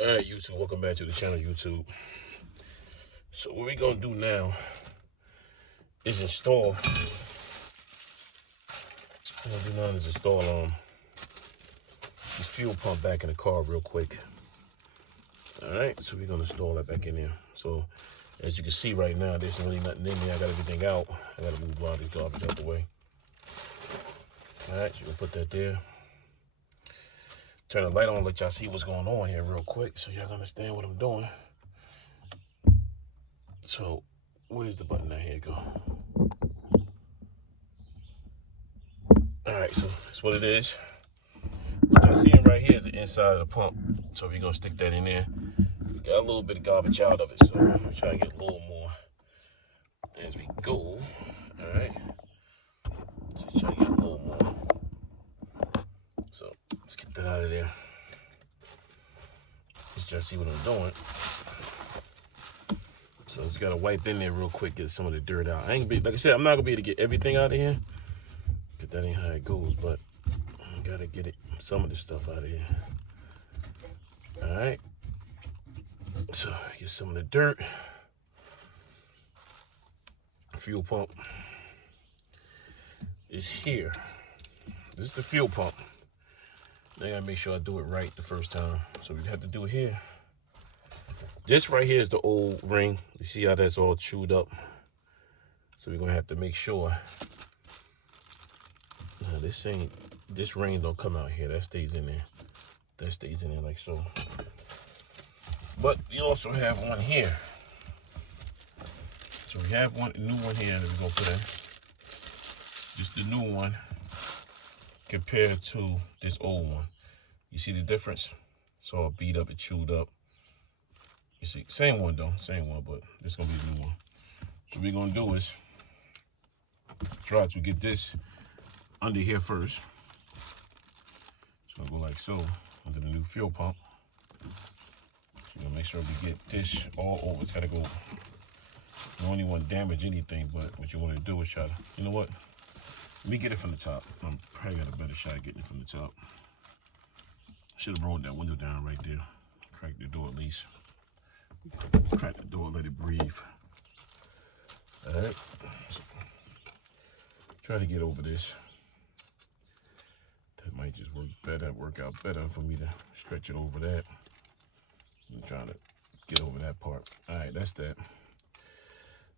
All right, YouTube, welcome back to the channel, YouTube. So what we're gonna do now is install. This fuel pump back in the car real quick. All right, so we're gonna install that back in there. So as you can see right now, there's really nothing in there. I got everything out. I gotta move a lot of this garbage out the way. All right, so we'll put that there. Turn the light on, let y'all see what's going on here real quick so y'all understand what I'm doing. So, where's the button? Here you go. Alright, so that's what it is. What y'all seeing right here is the inside of the pump. So if you're gonna stick that in there, we got a little bit of garbage out of it. So we'll try to get a little more as we go. Alright. So try to get a little more. So let's get that out of there. Let's just see what I'm doing. So just gotta wipe in there real quick, get some of the dirt out. Like I said, I'm not gonna be able to get everything out of here. Cause that ain't how it goes, but I gotta get some of the stuff out of here. All right. So get some of the dirt. Fuel pump is here. This is the fuel pump. Now I gotta make sure I do it right the first time. So we have to do it here. This right here is the old ring. You see how that's all chewed up? So we're gonna have to make sure. Now this ring don't come out here. That stays in there. That stays in there like so. But we also have one here. So we have a new one here that we're gonna put in. Just the new one compared to this old one. You see the difference? It's all beat up and chewed up. You see, same one though, same one, but this is gonna be a new one. So what we're gonna do is try to get this under here first. So it'll go like so, under the new fuel pump. So we're gonna make sure we get this all over. It's gotta go, you don't even want to damage anything, but what you wanna do is try to, you know what? Let me get it from the top. I'm probably got a better shot at getting it from the top. Should have rolled that window down right there. Crack the door at least. Crack the door, let it breathe. All right. So, try to get over this. That might just work out better for me to stretch it over that. I'm trying to get over that part. All right, that's that.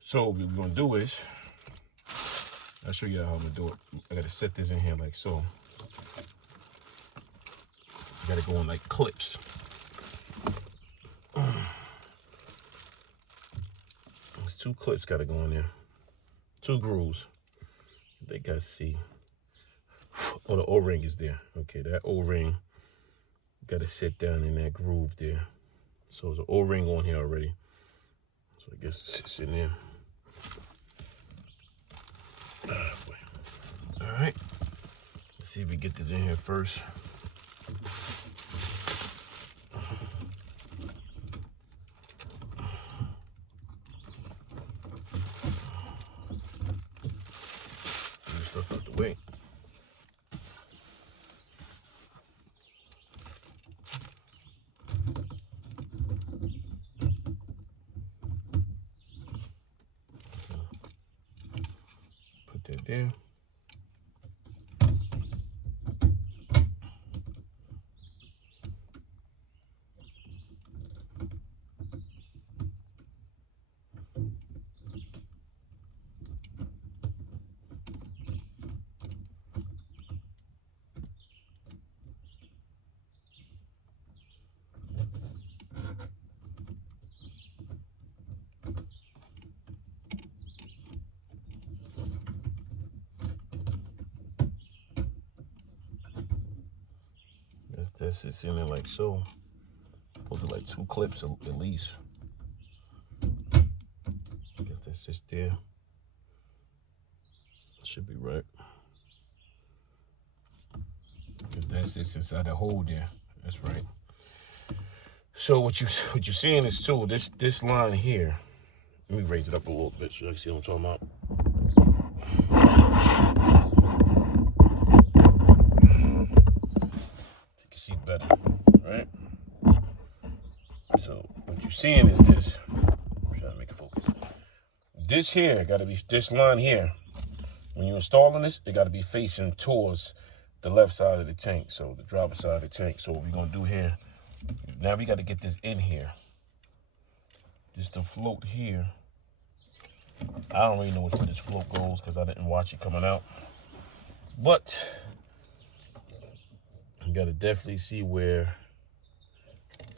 So what we're gonna do is, I'll show you how I'm gonna do it. I gotta set this in here like so. You gotta go in like clips. There's 2 clips gotta go in there. 2 grooves. They got see. Oh, the O-ring is there. Okay, that O-ring gotta sit down in that groove there. So there's an O-ring on here already. So I guess it sits in there. All right. Let's see if we get this in here first. Stuff out the way. Put that there. That sits in there like so. Put like 2 clips at least. Guess that sits there. Should be right. If that sits inside that hole there, that's right. So what you're seeing is too, this line here. Let me raise it up a little bit so you can see what I'm talking about. So you can see better, right? you're seeing is this. I'm trying to make it focus. This here got to be, this line here, when you're installing this, it got to be facing towards the left side of the tank, so the driver's side of the tank. So what we're gonna do here, now we got to get this in here. Just to float here. I don't really know where this float goes because I didn't watch it coming out. But you got to definitely see where,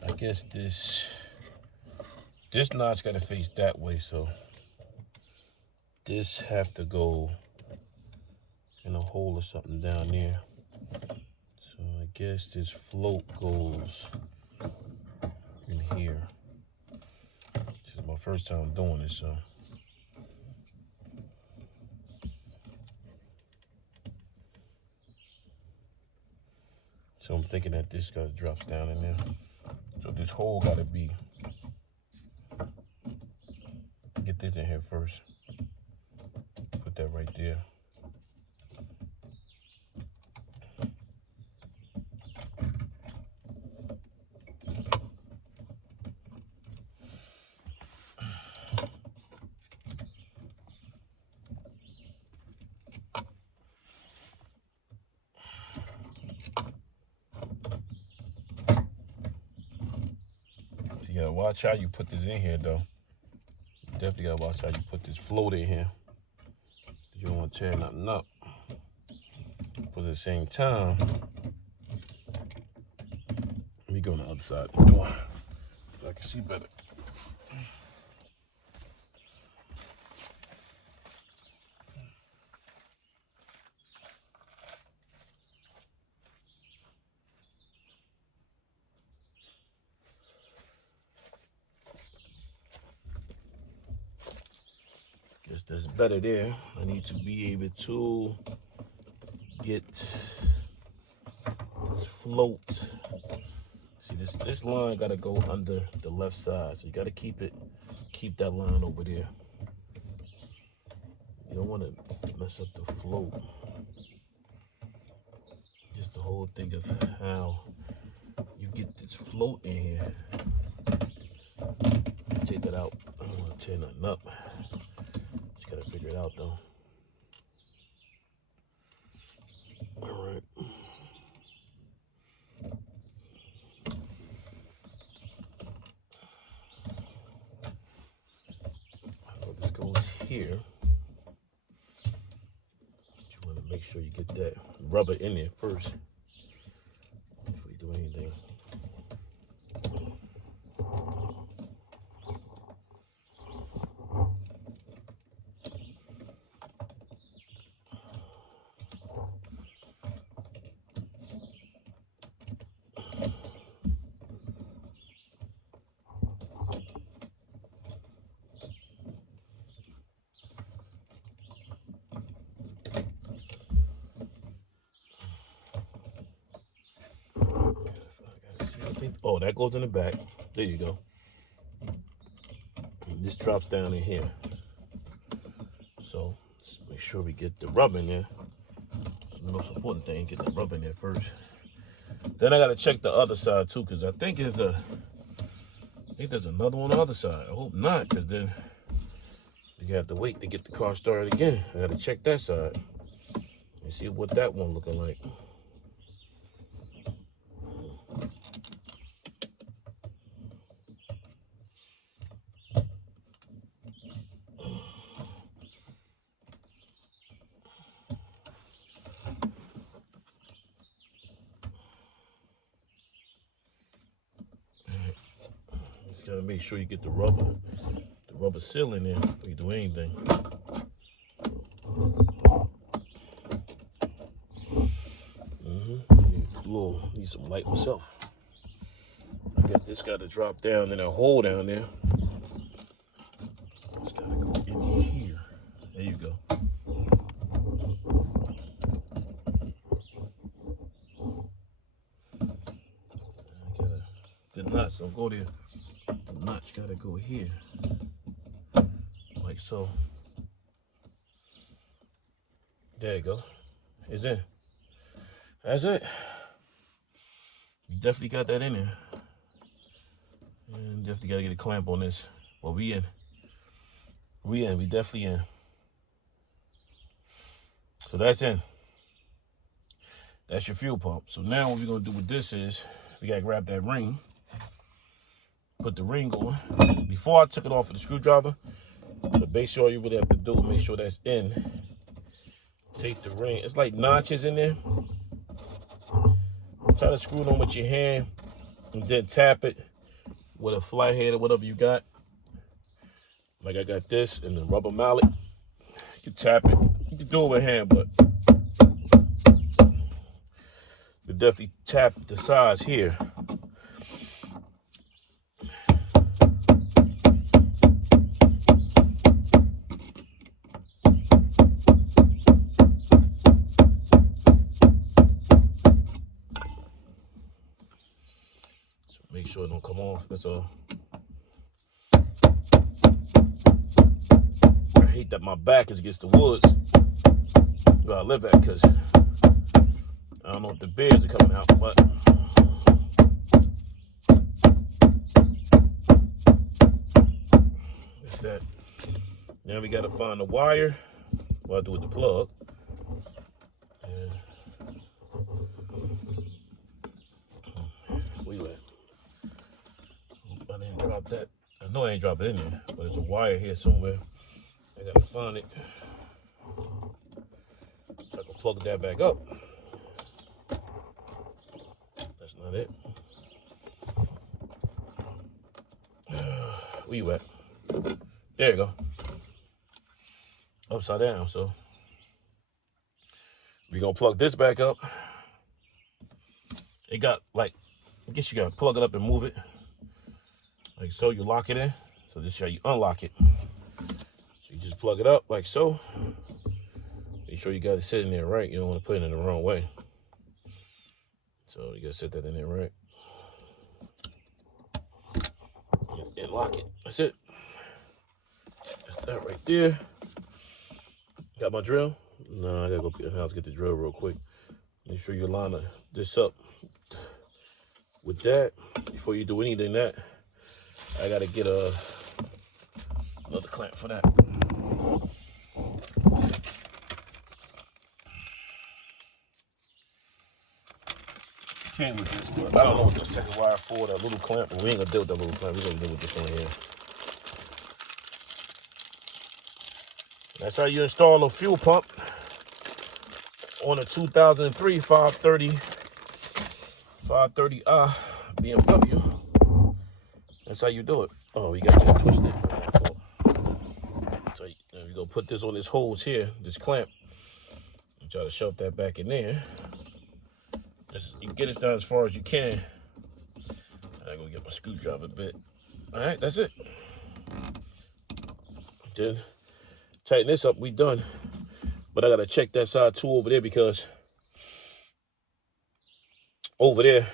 I guess this notch got to face that way, so this have to go in a hole or something down there. So I guess this float goes in here. This is my first time doing this, so. So I'm thinking that this guy drops down in there. So this hole gotta be, get this in here first. Put that right there. You gotta watch how you put this in here, though. You definitely gotta watch how you put this float in here. You don't want to tear nothing up. But at the same time, let me go on the other side of the door so I can see better. Guess that's better there. I need to be able to get this float. See, this line gotta go under the left side, so you gotta keep that line over there. You don't want to mess up the float. Just the whole thing of how you get this float in here. Take that out. I don't want to tear nothing up. Just gotta figure it out though. All right. So this goes here. You want to make sure you get that rubber in there first before you do anything. Oh, that goes in the back. There you go. And this drops down in here. So let's make sure we get the rubber in there. It's the most important thing, get the rubber in there first. Then I gotta check the other side too, because I think there's another one on the other side. I hope not, because then you have to wait to get the car started again. I gotta check that side and see what that one looking like. Gotta make sure you get the rubber seal in there before you do anything. Need some light myself. I guess this gotta drop down in a hole down there. It's gotta go in here. There you go. I gotta the nuts, so go there. The notch gotta go here, like so. There you go. It's in. That's it. You definitely got that in there. And definitely gotta get a clamp on this. Well, we in. We definitely in. So that's in. That's your fuel pump. So now what we're gonna do with this is, we gotta grab that ring, put the ring on. Before I took it off with the screwdriver, so basically all you really have to do is make sure that's in. Take the ring, it's like notches in there. Try to screw it on with your hand and then tap it with a flathead or whatever you got. Like I got this and the rubber mallet. You can tap it. You can do it with hand, but you definitely tap the sides here. So make sure it don't come off. That's all. I hate that my back is against the woods where I live at, because I don't know if the bears are coming out, but that's that. Now we gotta find the wire. What I do with the plug. And where you at? I didn't drop that. I know I ain't drop it in there, but there's a wire here somewhere. I gotta find it so I can plug that back up. That's not it. Where you at? There you go. Upside down. So we gonna plug this back up. It got like, I guess you gotta plug it up and move it like so. You lock it in. So this is how you unlock it. So you just plug it up like so. Make sure you got it sitting there right. You don't want to put it in the wrong way. So you gotta set that in there right. And lock it. That's it. That's that right there. Got my drill? No, I gotta go in the house get the drill real quick. Make sure you line this up with that. Before you do anything that, I gotta get another clamp for that. Came with this, but I don't know what the second wire for, that little clamp, but we ain't gonna deal with that little clamp. We're gonna deal with this one here. That's how you install a fuel pump on a 2003 530i BMW. That's how you do it. Oh, we got that twisted. So you go put this on this hose here, this clamp, and try to shove that back in there. You get it down as far as you can. I go get my screwdriver bit. All right, that's it. Then tighten this up, we done. But I gotta check that side too over there, because over there,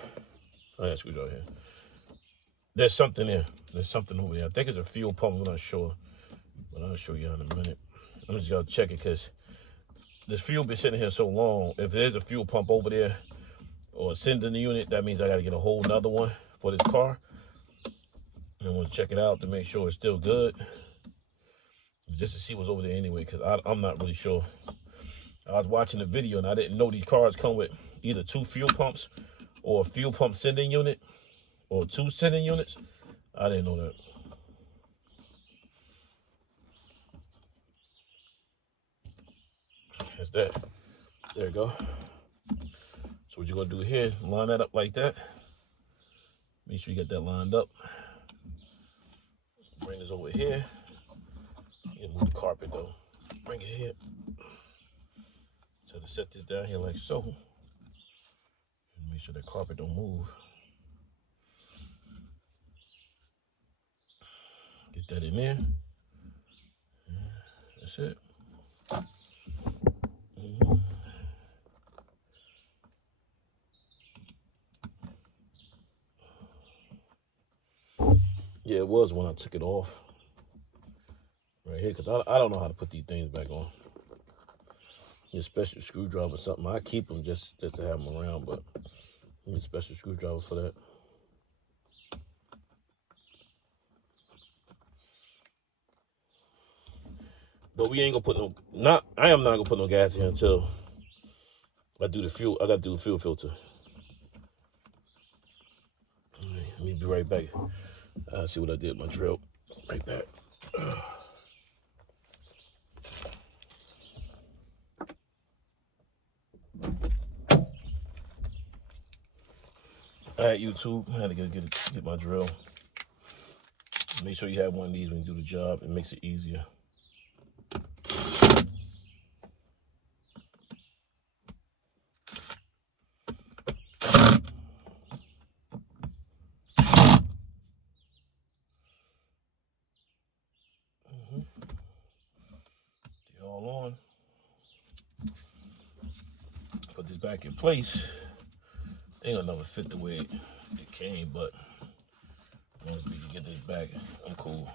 I got screwdriver here. There's something there. There's something over there. I think it's a fuel pump, I'm not sure. But I'll show you in a minute. I'm just gonna check it, because this fuel been sitting here so long. If there's a fuel pump over there or a sending unit, that means I gotta get a whole nother one for this car. And we'll check it out to make sure it's still good. Just to see what's over there anyway, because I'm not really sure. I was watching the video and I didn't know these cars come with either 2 fuel pumps or a fuel pump sending unit or 2 sending units. I didn't know that. That's that. There you go. So what you're gonna do here, line that up like that. Make sure you get that lined up. Bring this over here. You move the carpet though. Bring it here. So to set this down here like so. And make sure the carpet don't move. Get that in there. That's it. Yeah, it was when I took it off. Right here, because I don't know how to put these things back on. Need a special screwdriver or something. I keep them just to have them around, but I need a special screwdriver for that. But we ain't gonna put I am not gonna put no gas in until I do the fuel. I gotta do the fuel filter. All right, let me be right back. I'll see what I did with my drill. Right back. All right, YouTube, I had to get my drill. Make sure you have one of these when you do the job. It makes it easier. They're all on. Put this back in place. Ain't gonna never fit the way it came, but once we can get this back, I'm cool.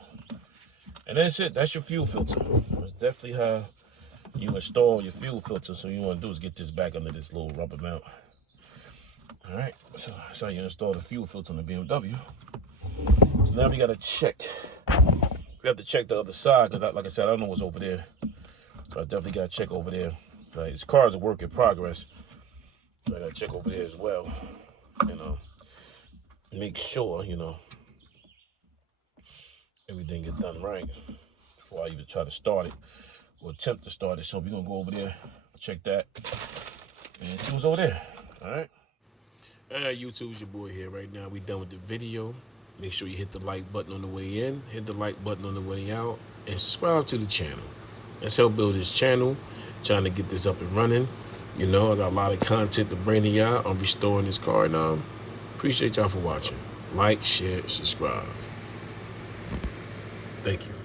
And that's it. That's your fuel filter. That's definitely how you install your fuel filter. So what you want to do is get this back under this little rubber mount. All right. So that's how you install the fuel filter on the BMW. So now we gotta check. We have to check the other side because, like I said, I don't know what's over there. So I definitely gotta check over there. Like, this car is a work in progress. So I gotta check over there as well. You know, make sure, you know, everything gets done right before I even try to start it or attempt to start it. So we're gonna go over there, check that, and see what's over there. All right. All right, YouTube, it's your boy here. Right now, we done with the video. Make sure you hit the like button on the way in, hit the like button on the way out, and subscribe to the channel. Let's help build this channel, trying to get this up and running. You know, I got a lot of content to bring to y'all on restoring this car now. Appreciate y'all for watching. Like, share, subscribe. Thank you.